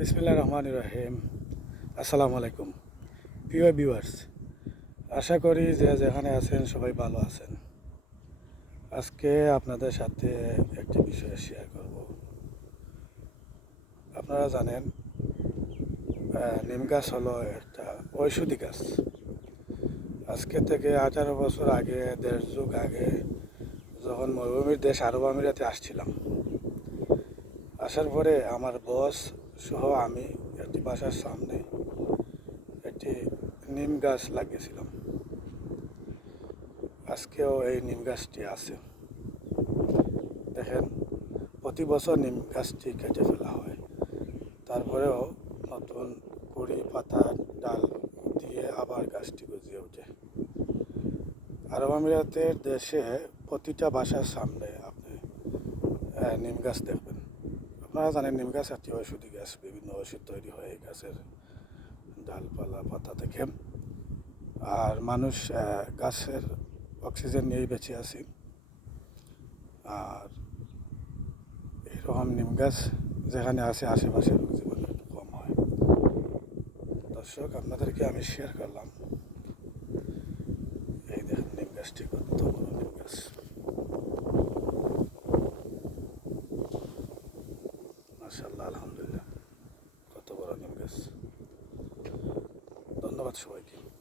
বিসমিল্লা রহমান রহিম। আসসালামু আলাইকুম প্রিয় ভিউয়ার্স আশা করি যে যেখানে আছেন সবাই ভালো আছেন। আজকে আপনাদের সাথে একটি বিষয় শেয়ার করব। আপনারা জানেন নিম গাছ হলো একটা ঔষধি গাছ। আজকে থেকে আঠারো বছর আগে, দেড় যুগ আগে, যখন মরুভূমির দেশ আরব আমিরাতে আসছিলাম, আসার পরে আমার বস সহ আমি একটি বাসার সামনে একটি নিম গাছ লাগিয়েছিলাম। আজকেও এই নিম গাছটি আছে। দেখেন, প্রতি বছর নিম গাছটি কেটে ফেলা হয়। তারপরেও নতুন কুড়ি, পাতা, ডাল দিয়ে আবার গাছটি গজিয়ে ওঠে। আরব আমিরাতের দেশে প্রতিটা বাসার সামনে আপনি নিম গাছ দেখবেন আপনারা জানেন নিম গাছ একটি ঔষধি গাছ বিভিন্ন ওষুধ তৈরি হয় এই গাছের ডালপালা, পাতা থেকে। আর মানুষ গাছের অক্সিজেন নিয়েই বেঁচে আছি। আর এরকম নিম গাছ যেখানে আছে, আশেপাশে জীবাণু একটু কম হয়। দর্শক, আপনাদেরকে আমি শেয়ার করলাম। এই দেখেন নিম গাছটি আলহামদুলিল্লাহ। কত বড় নিম গেছে ধন্যবাদ সবাইকে।